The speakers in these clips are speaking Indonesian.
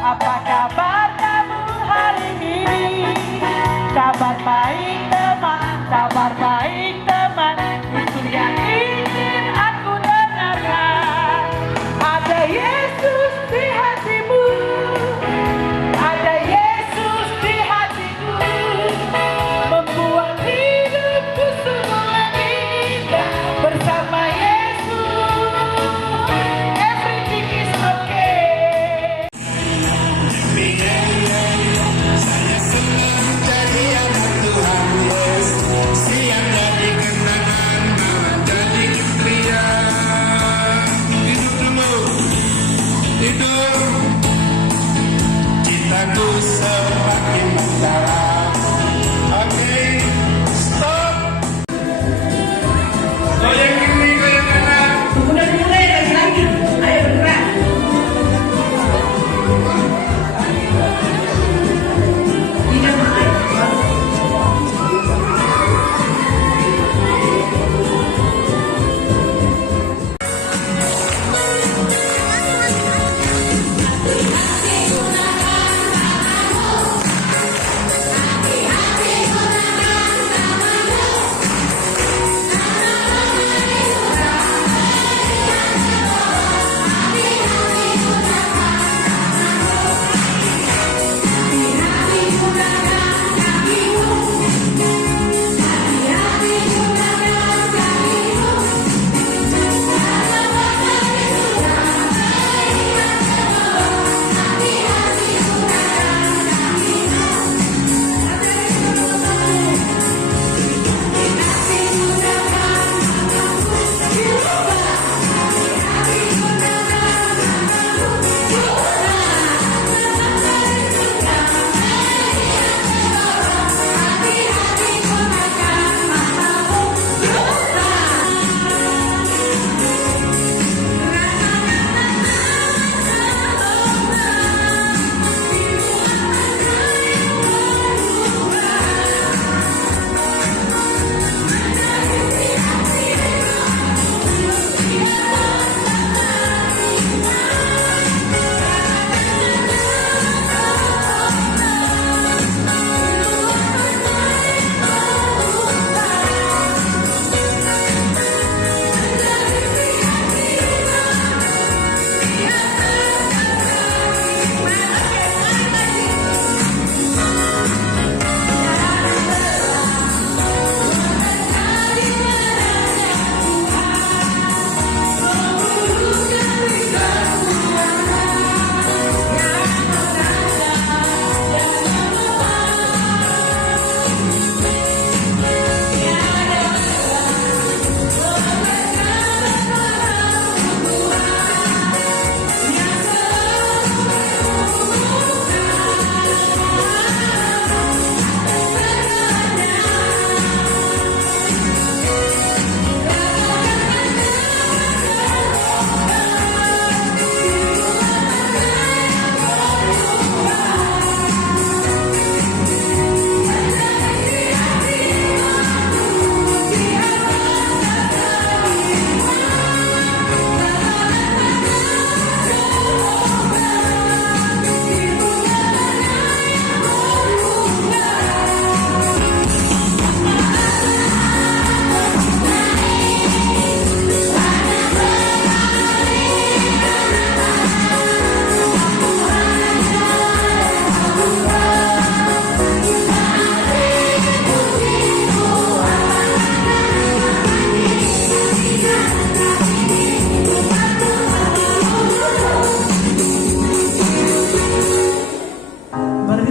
Apa kabar kamu hari ini? Kabar baik teman, kabar baik teman. Itu yang ingin aku dengarkan. Ada Yesus di hatimu, ada Yesus di hatiku, membuat hidupku semula indah bersama Yesus. Everything is okay. Saya senang jadi anak Tuhan Yesus. Siap jadi kenangan, malam jadi pria. Hidup dulu, hidup. Cintaku semakin mendalam. Oke, stop. Goyang kiri, goyang kanan. Udah mulai lagi. Ayo bergerak. Tidak main.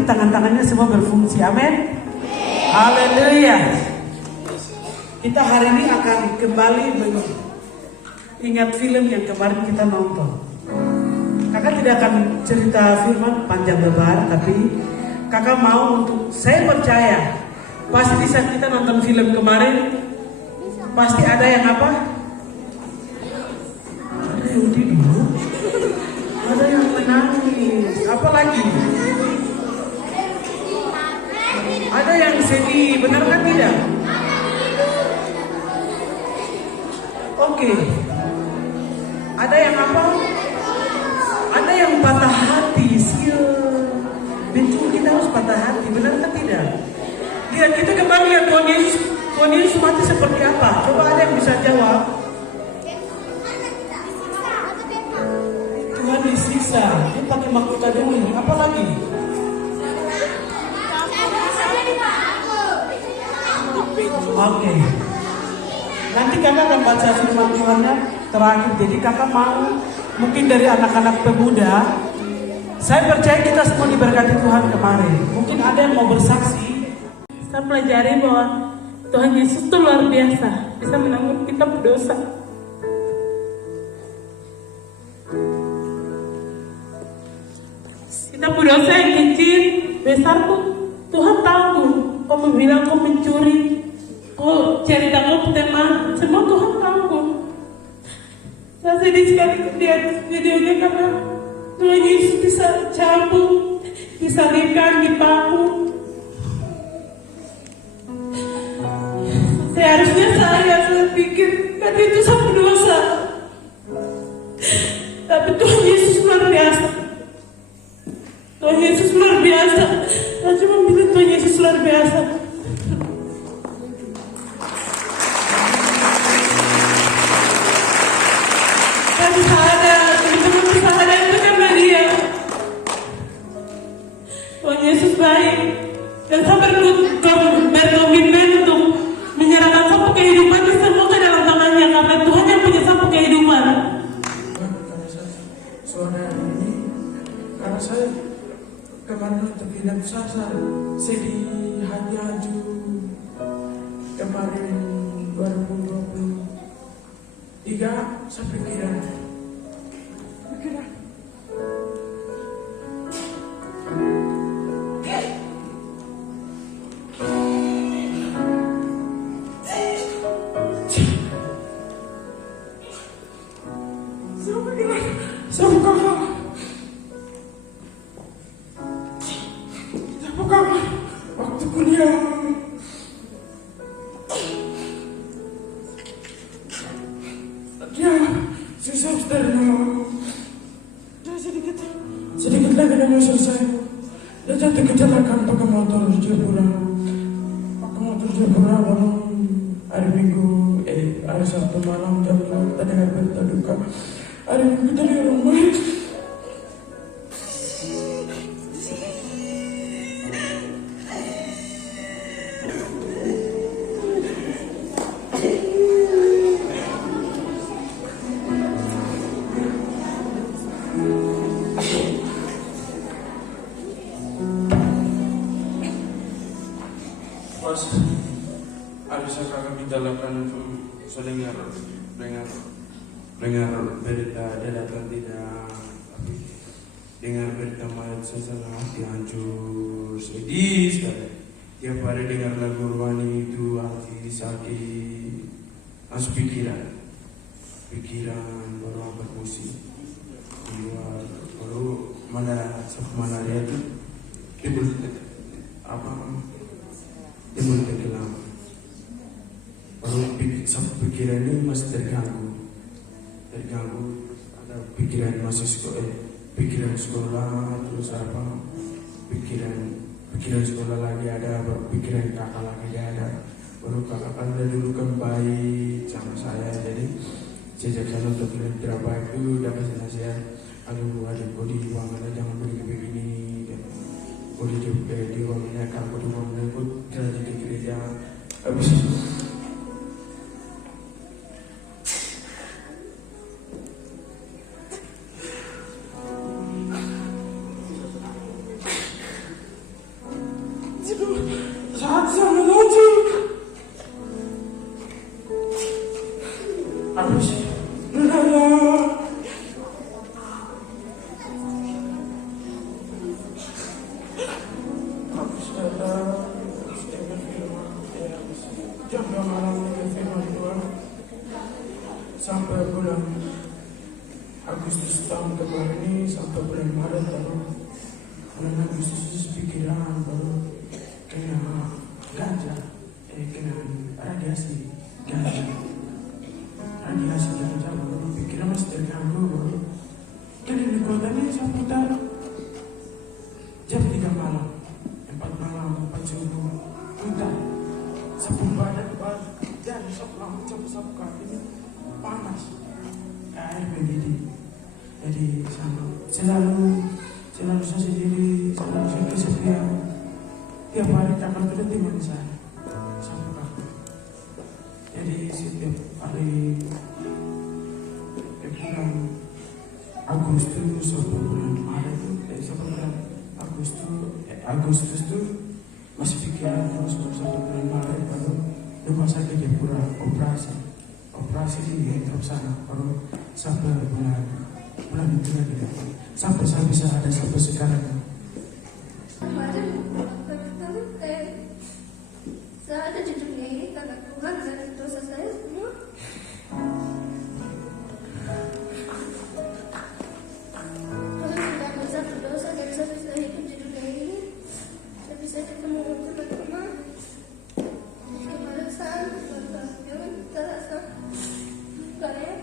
Tangan-tangannya semua berfungsi, amin. Haleluya. Kita hari ini akan kembali ingat film yang kemarin kita nonton. Kakak tidak akan cerita firman panjang lebar, tapi kakak mau untuk, saya percaya pasti di saat kita nonton film kemarin pasti ada yang apa? Ada yang tidur, ada yang menangis, apa lagi? Ada yang sedih, benar kan tidak? Oke. Ada yang apa? Ada yang patah hati, sial. kita kembali lihat Tuhan Yesus. Tuhan Yesus mati seperti apa? Coba ada yang bisa jawab. Tuhan disiksa. Dia pakai mahkota dulu ini. Apa lagi? Oke. Nanti kakak akan baca firman Tuhannya terakhir. Jadi kakak mau mungkin dari anak-anak pemuda. Saya percaya kita semua diberkati Tuhan kemarin. Mungkin ada yang mau bersaksi. Saya pelajari bahwa Tuhan Yesus itu luar biasa, bisa menanggung kita berdosa. Kita berdosa yang kecil, besar pun Tuhan tanggung. Kau bilang kau mencuri, kau cerita kau teman, semua Tuhan tanggung. Saya sedih sekali lihat videonya karena Tuhan Yesus bisa cambuk, disalibkan, dipaku. Seharusnya saya pikir kan itu sama dosa, tapi Tuhan Yesus luar biasa. Tuhan Yesus luar biasa. Saya cuma bilang Tuhan Yesus luar biasa. Dan ada teman-teman bersahada itu kan dia. Tuhan Yesus baik dan saya berkomitmen untuk menyerahkan sapu kehidupan semua ke dalam tangannya karena Tuhan yang punya sapu kehidupan. Karena saya suara ini, karena saya kemarin terpindah sasar, sedih hati hancur kemarin 2023 saya pikiran waktu kuliah dia susah terima dia sedikit lagi dia mau selesai dia jatuh kecelakaan pakai motor Jepura baru hari Minggu hari Sabtu malam jam 5 kita dengar berita duka hari Minggu kita di rumah. Pas bisa kakak bicarakan itu saya dengar berita dia datang tidak dengar berita mayat saya hati hancur sedih sekali. Dia pada dengar lagu rohani itu hati sakit langsung pikiran baru apa pusing keluar baru mana dia tuh timbul tenggelam. Baru pikiran ini masih terganggu. Ada pikiran masih pikiran sekolah terus apa? Pikiran sekolah lagi ada, baru pikiran kakak lagi ada. Baru kakak kan dulu kan baik sama saya, jadi sejak sana untuk berapa itu dapat nasihat. Aduh, kau di uang ada jangan begini. Kau di uangnya kalau di uangnya kau jadi di gereja habis. Saat sama lucu. Habis. Jam 2 malam ke firman Tuhan sampai bulan Agustus tahun kemarin ini sampai bulan Maret bulan Agustus pikiran baru kena ganja kena radiasi ganja baru pikiran masih terganggu baru kan di kota ini saya putar jam 3 malam 4 malam 4 subuh putar selalu saya sendiri, selalu saya kesepian. Tiap hari kakak itu temani saya sampai kakak. Jadi setiap hari bulan Agustus sampai bulan Maret sampai bulan Agustus tuh masih pikiran terus sampai bulan Maret, baru rumah sakit Jayapura operasi di sana, baru sampai bulan itu lagi sampai saya bisa ada sampai sekarang. Saya ada di dunia ini karena Tuhan dan dosa saya semua. Tuhan tidak bisa berdosa dan saya bisa hidup di dunia ini. Saya bisa ketemu teman-teman. Kemarin saya terasa kayak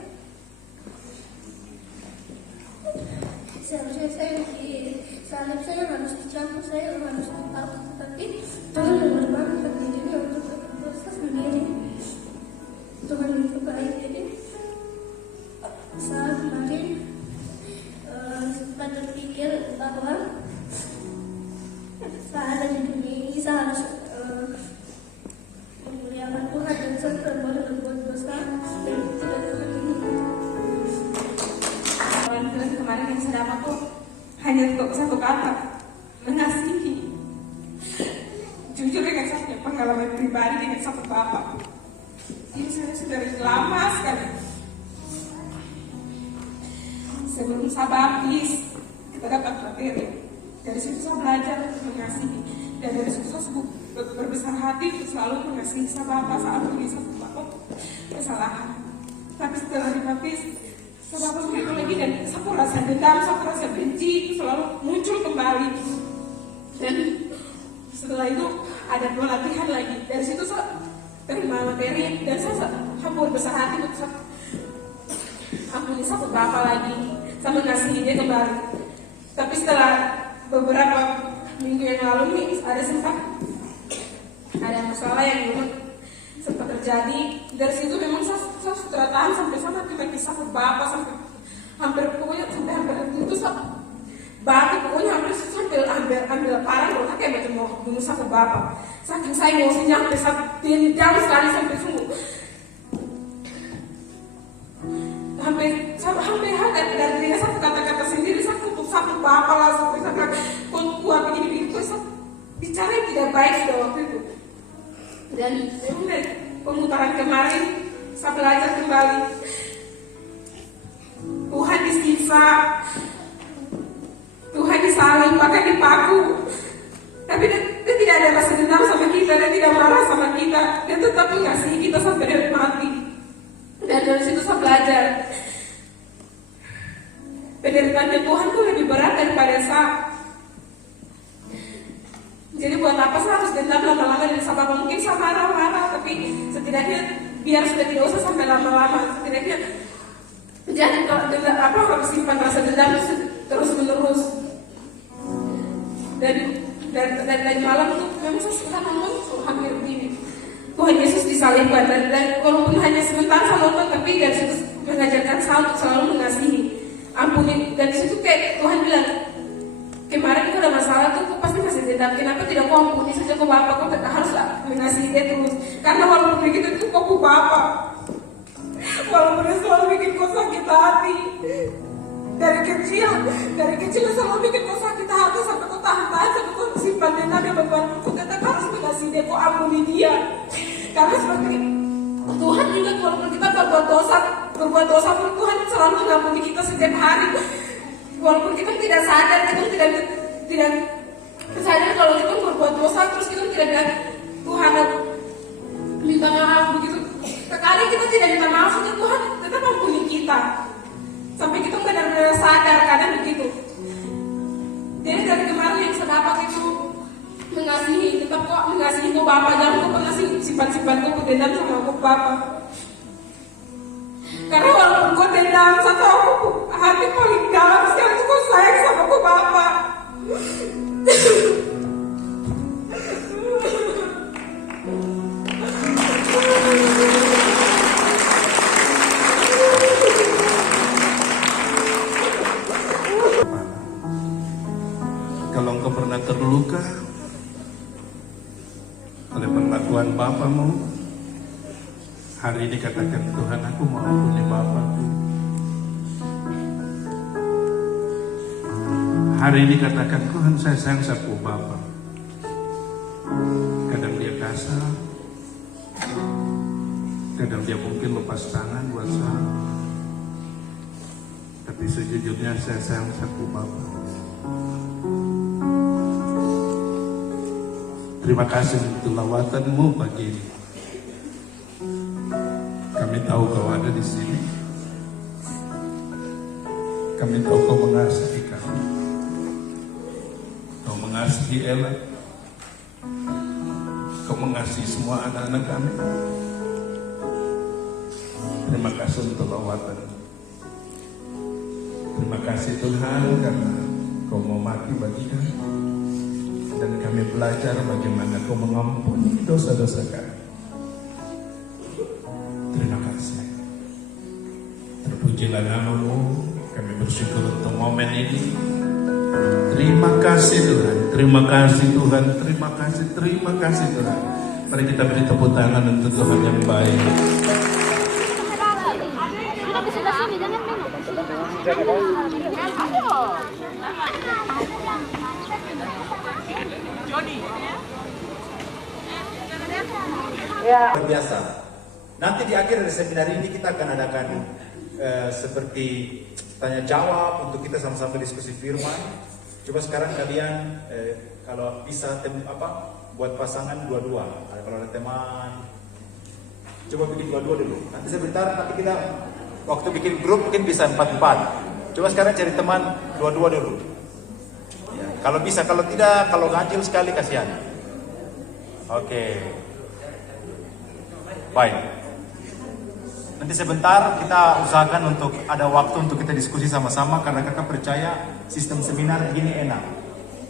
seharusnya saya harus dicampur, saya harus dipaksa, tapi Tuhan memperbantukan diri untuk berdosa sendiri. Tuhan itu baik, jadi saya kemarin sempat berpikir bahwa saya ada di dunia ini, saya harus memuliakan Tuhan dan saya tidak boleh berbuat dosa dan tidak Tuhan ini. Film kemarin yang saya dapat tuh hanya untuk satu kata, mengasihi. Jujur dengan saya punya pengalaman pribadi dengan satu bapak. Ini saya sudah lama sekali. Sebelum saya baptis, kita dapat materi. Dari situ saya belajar untuk mengasihi. Dan dari situ saya berbesar hati untuk selalu mengasihi saya bapak saat ini satu bapak kesalahan. Tapi setelah dibaptis, saya begitu lagi dan saya rasa dendam, saya rasa benci selalu muncul kembali. Dan setelah itu ada 2 latihan lagi. Dari situ saya terima materi dan saya hampir besar hati untuk saya ampuni satu bapak lagi, saya mengasihi dia kembali. Tapi setelah beberapa minggu yang lalu ini ada masalah yang memang sempat terjadi. Dari situ memang saya sudah tahan sampai sama maki satu bapak sampai hampir itu saya batu, pokoknya hampir ambil parang kalau kayak macam mau bunuh satu bapak. Saking saya emosinya sampai saya dendam sekali sampai sungguh hampir dari dia satu kata-kata sendiri saya tutup satu bapak lah sampai saya kuat begini saya bicara yang tidak baik sudah waktu itu. Dan dari pemutaran kemarin saya belajar kembali Tuhan disiksa, Tuhan disalib, bahkan dipaku, tapi dia tidak ada rasa dendam sama kita, dia tidak marah sama kita, dia tetap mengasihi kita sampai dia mati. Dan dari situ saya belajar penderitaan Tuhan itu lebih berat daripada saya. Jadi buat apa saya harus dendam lama-lama dari sahabat? Mungkin saya marah-marah, tapi setidaknya biar sudah tidak usah sampai lama-lama. Setidaknya jangan harus simpan rasa dendam terus-menerus. Dan malam itu memang saya sudah nonton hampir begini. Tuhan Yesus disalibkan dan walaupun hanya sebentar saya nonton, tapi dari situ mengajarkan saya untuk selalu mengasihi, ampuni. Dan di situ kayak Tuhan bilang, kemarin itu ada masalah tuh, kau pasti masih dendam. Kenapa tidak kau ampuni saja ke bapak? Kau haruslah mengasihi dia terus. Karena walaupun begitu itu kau bapak, walaupun dia selalu bikin kau sakit hati. Dari kecil selalu bikin kau sakit hati sampai kau tahan-tahan, sampai kau simpan dendam yang membuat kau tetap harus mengasihi dia, kau ampuni dia. Karena seperti Tuhan juga walaupun kita berbuat dosa pun Tuhan selalu mengampuni kita setiap hari. Walaupun kita tidak sadar, kita tidak sadar kalau kita berbuat dosa, terus kita tidak bilang Tuhan minta maaf begitu. Sekali kita tidak minta maaf, Tuhan tetap ampuni kita sampai kita benar-benar sadar kadang begitu. Jadi dari kemarin yang saya dapat itu mengasihi, tetap kok mengasihi kok bapak, jangan kok pernah simpan-simpan kok dendam sama kok bapak. Karena walaupun kau dendam, saya tahu hati paling dalam sekali itu kau sayang sama kau bapak. Kalau engkau pernah terluka oleh perlakuan bapamu, hari ini katakan, Tuhan, aku mau ampuni bapaku. Hari ini katakan, Tuhan, saya sayang sapu bapa. Kadang dia kasar, kadang dia mungkin lepas tangan buat saya, tapi sejujurnya saya sayang sapu bapa. Terima kasih untuk lawatanmu pagi ini. Kami tahu kau ada di sini. Kami tahu kau mengasihi kami. Kau mengasihi Ella. Kau mengasihi semua anak-anak kami. Terima kasih untuk lawatan. Terima kasih Tuhan karena kau mau mati bagi kami. Dan kami belajar bagaimana kau mengampuni dosa-dosa kami. Terima kasih. Terpujilah namamu. Kami bersyukur untuk momen ini. Terima kasih Tuhan. Terima kasih Tuhan. Terima kasih. Terima kasih Tuhan. Mari kita beri tepuk tangan untuk Tuhan yang baik. Luar biasa. Nanti di akhir dari seminar ini kita akan adakan seperti tanya jawab untuk kita sama-sama diskusi firman. Coba sekarang kalian kalau bisa buat pasangan dua-dua. Kalau ada teman, coba bikin dua-dua dulu. Nanti sebentar, nanti kita waktu bikin grup mungkin bisa 4-4. Coba sekarang cari teman dua-dua dulu. Ya, kalau bisa, kalau tidak, kalau ganjil sekali kasihan. Oke. Baik. Nanti sebentar kita usahakan untuk ada waktu untuk kita diskusi sama-sama karena kakak percaya sistem seminar begini enak.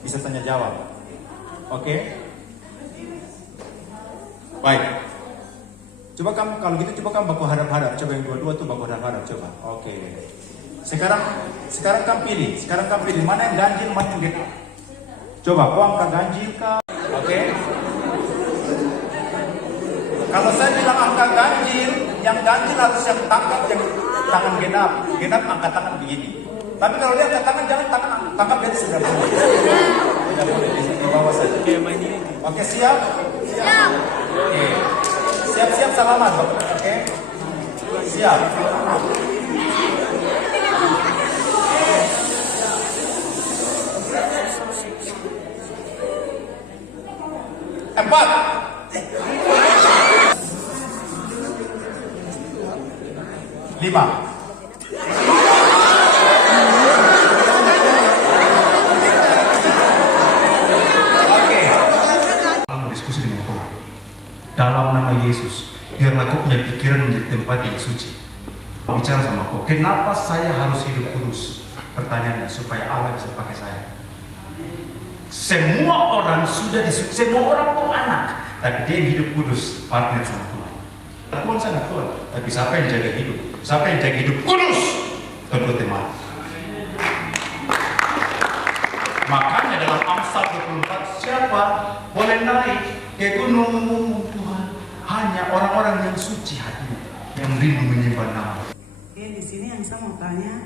Bisa tanya jawab. Oke? Baik. Coba kamu kalau gitu coba kamu baku hadap-hadap. Coba yang dua-dua tuh baku hadap-hadap coba. Oke. Sekarang kamu pilih. Sekarang kamu pilih mana yang ganjil, mana yang genap. Coba kau angkat ganjil kah? Oke? Kalau saya bilang angka ganjil, yang ganjil harus yang tangkap yang tangan genap. Genap angkat tangan begini. Tapi kalau dia angkat tangan, jangan tangkap dia di sebelah bawah. Tidak boleh di bawah saja. Oke, siap? Siap. Oke. Siap-siap salaman, oke? Siap. Empat. Lima. Oke. Diskusi dengan Tuhan dalam nama Yesus. Biarlah kau punya pikiran menjadi tempat yang suci. Bicara sama kau. Kenapa saya harus hidup kudus? Pertanyaannya supaya Allah bisa pakai saya. Semua orang sudah disuci. Semua orang kau anak, tapi dia yang hidup kudus partner sama Tuhan. Tuhan sangat Tuhan. Tapi siapa yang jaga hidup? Siapa yang jaga hidup kudus? Tentu teman. Makanya dalam Amsal 24, siapa boleh naik ke gunung Tuhan? Hanya orang-orang yang suci hatinya, yang rindu menyembah nama. Di sini yang saya mau tanya,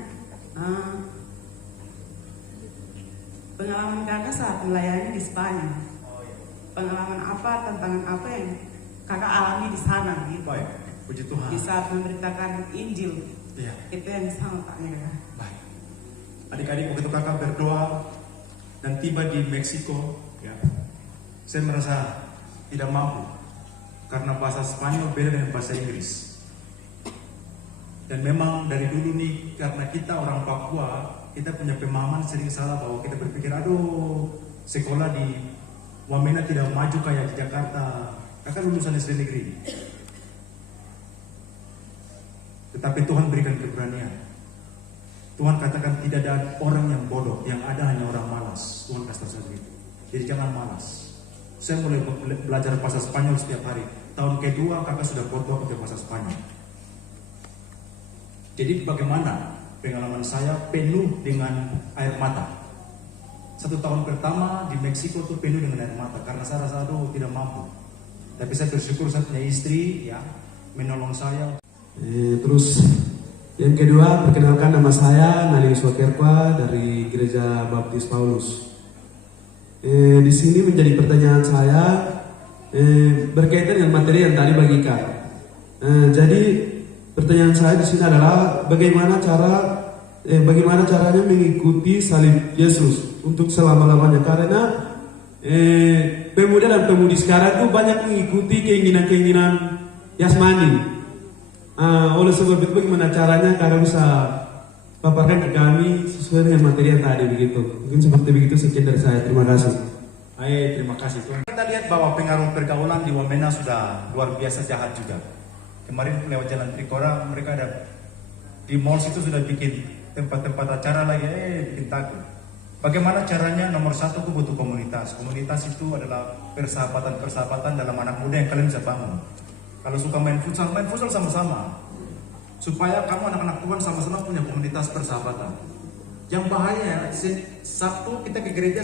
pengalaman kakak saat melayani di Spanyol, pengalaman apa, tantangan apa yang kakak alami di sana gitu? Baik, puji Tuhan. Di saat memberitakan Injil, Iya. itu yang saya mau tanya kakak. Baik. Adik-adik, begitu kakak berdoa dan tiba di Meksiko, ya, saya merasa tidak mampu karena bahasa Spanyol beda dengan bahasa Inggris. Dan memang dari dulu nih, karena kita orang Papua, kita punya pemahaman sering salah bahwa kita berpikir, aduh, sekolah di Wamena tidak maju kayak di Jakarta. Kakak lulusan SD negeri. Tetapi Tuhan berikan keberanian. Tuhan katakan tidak ada orang yang bodoh, yang ada hanya orang malas. Tuhan kasih tahu begitu. Jadi jangan malas. Saya mulai belajar bahasa Spanyol setiap hari. Tahun kedua kakak sudah khotbah pakai bahasa Spanyol. Jadi bagaimana pengalaman saya penuh dengan air mata. 1 tahun pertama di Meksiko tuh penuh dengan air mata karena saya rasa aduh tidak mampu. Tapi saya bersyukur saya punya istri ya menolong saya. Terus yang kedua, perkenalkan nama saya Nali Swakerpa dari Gereja Baptis Paulus. Di sini menjadi pertanyaan saya berkaitan dengan materi yang tadi bagikan. Jadi pertanyaan saya di sini adalah bagaimana caranya mengikuti salib Yesus untuk selama-lamanya, karena pemuda dan pemudi sekarang itu banyak mengikuti keinginan-keinginan yasmani. Oleh sebab itu bagaimana caranya Kakak bisa paparkan ke kami sesuai dengan materi yang tadi begitu. Mungkin seperti begitu, sekian dari saya. Terima kasih. Terima kasih Tuhan. Kita lihat bahwa pengaruh pergaulan di Wamena sudah luar biasa jahat juga. Kemarin lewat jalan Trikora, mereka ada di mall situ sudah bikin tempat-tempat acara lagi, bikin takut. Bagaimana caranya? Nomor 1 itu butuh komunitas. Komunitas itu adalah persahabatan dalam anak muda yang kalian bisa bangun. Kalau suka main futsal sama-sama. Supaya kamu anak-anak Tuhan sama-sama punya komunitas persahabatan. Yang bahaya, Sabtu kita ke gereja,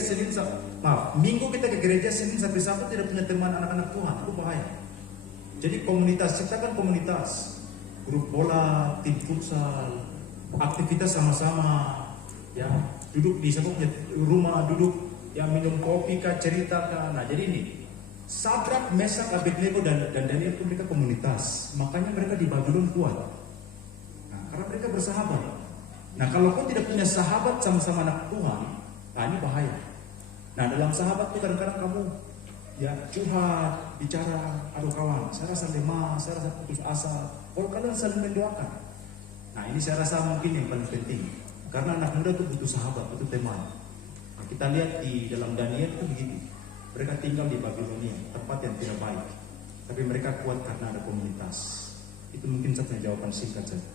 Minggu kita ke gereja, Senin sampai Sabtu tidak punya teman anak-anak Tuhan. Itu bahaya. Jadi komunitas, ciptakan komunitas. Grup bola, tim futsal, aktivitas sama-sama. Ya, duduk di satu rumah, duduk ya minum kopi kah, cerita kah. Nah, jadi ini Sadrak, Mesak, Abednego dan Daniel itu mereka komunitas. Makanya mereka di Babylon kuat. Nah, karena mereka bersahabat. Nah, kalau kau tidak punya sahabat sama-sama anak Tuhan, nah ini bahaya. Nah, dalam sahabat itu kadang-kadang kamu ya curhat, bicara, aduh kawan, saya rasa lemah, saya rasa putus asa. Kalau kalian saling mendoakan. Nah, ini saya rasa mungkin yang paling penting. Karena anak muda itu butuh sahabat, butuh teman. Nah, kita lihat di dalam Daniel itu begitu. Mereka tinggal di Babilonia, tempat yang tidak baik. Tapi mereka kuat karena ada komunitas. Itu mungkin satunya jawaban singkat saja.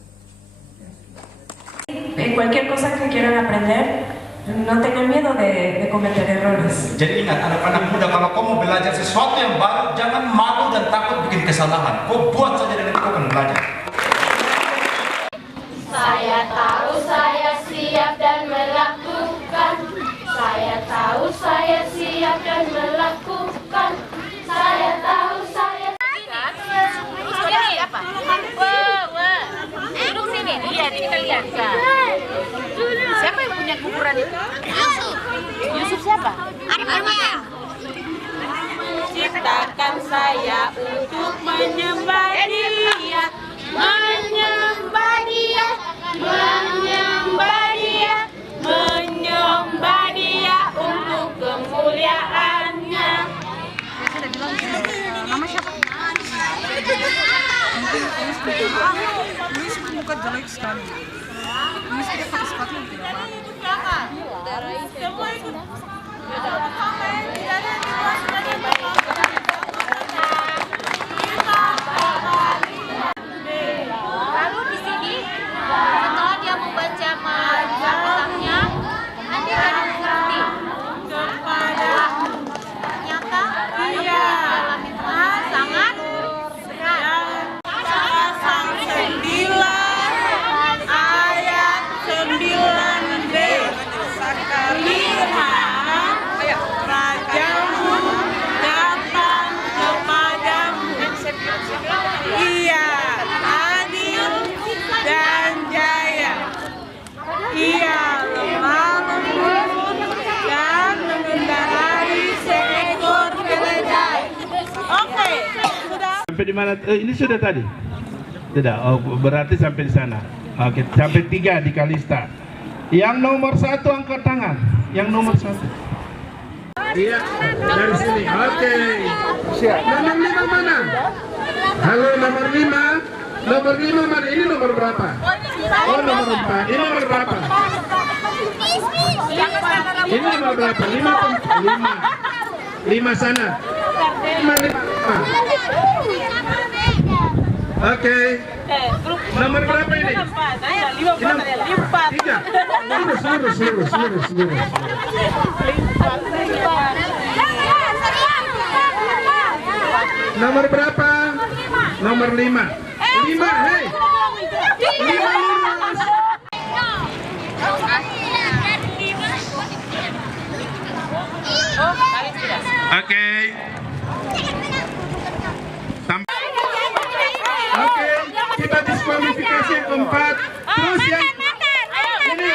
Cualquier cosa que quieran aprender, no tengan miedo de cometer errores. Jadi ingat anak-anak muda, kalau kau mau belajar sesuatu yang baru, jangan malu dan takut bikin kesalahan. Kau buat saja dan kau akan belajar. Saya tahu saya siap dan melakukan. Saya tahu saya siap dan melakukan. Saya tahu saya siapa? Duduk sini, lihat, kita lihat. Siapa yang punya kuburan itu? Yusuf. Yusuf siapa? Arif Armaya. Ciptakan saya untuk menyembah Dia, menyembah Dia, menyembah Dia, menyembah Dia untuk kemuliaan-Nya. Nama siapa? Luis muka jelek sekali. Luis dia pakai sepatu yang tidak bagus. Semua ikut. Lalu di sini setelah dia membaca majalahnya, nanti ada mengerti kepada ternyata ia sangat berat. Pasang 9 ayat 9b. Lihat, rajamu datang kepadamu. Ia adil dan jaya. Ia lemah lembut dan mengendarai seekor keledai. Oke, sudah. Sampai di mana? Ini sudah tadi? Tidak. Oh, berarti sampai di sana. Oke, sampai 3 di Kalista. Yang nomor 1 angkat tangan. Yang nomor 1. Iya, dari sini. Oke. Siap. Nomor 5 mana? Halo, nomor 5. Nomor 5 mana? Ini nomor berapa? Oh, nomor 4. Ini nomor berapa? Ini nomor berapa? 5 sana. 5. Oke. Nomor berapa ini? Ini 4. 3. Lurus. Nomor berapa? Nomor 5. 5, hei. 5 lurus. Oke. Oke, kita diskualifikasi yang keempat. Terus yang ini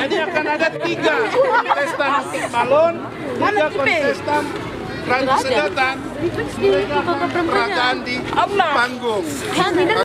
jadi akan ada 3 kontestan balon, 3 kontestan perang sedotan, mereka akan peragaan di panggung.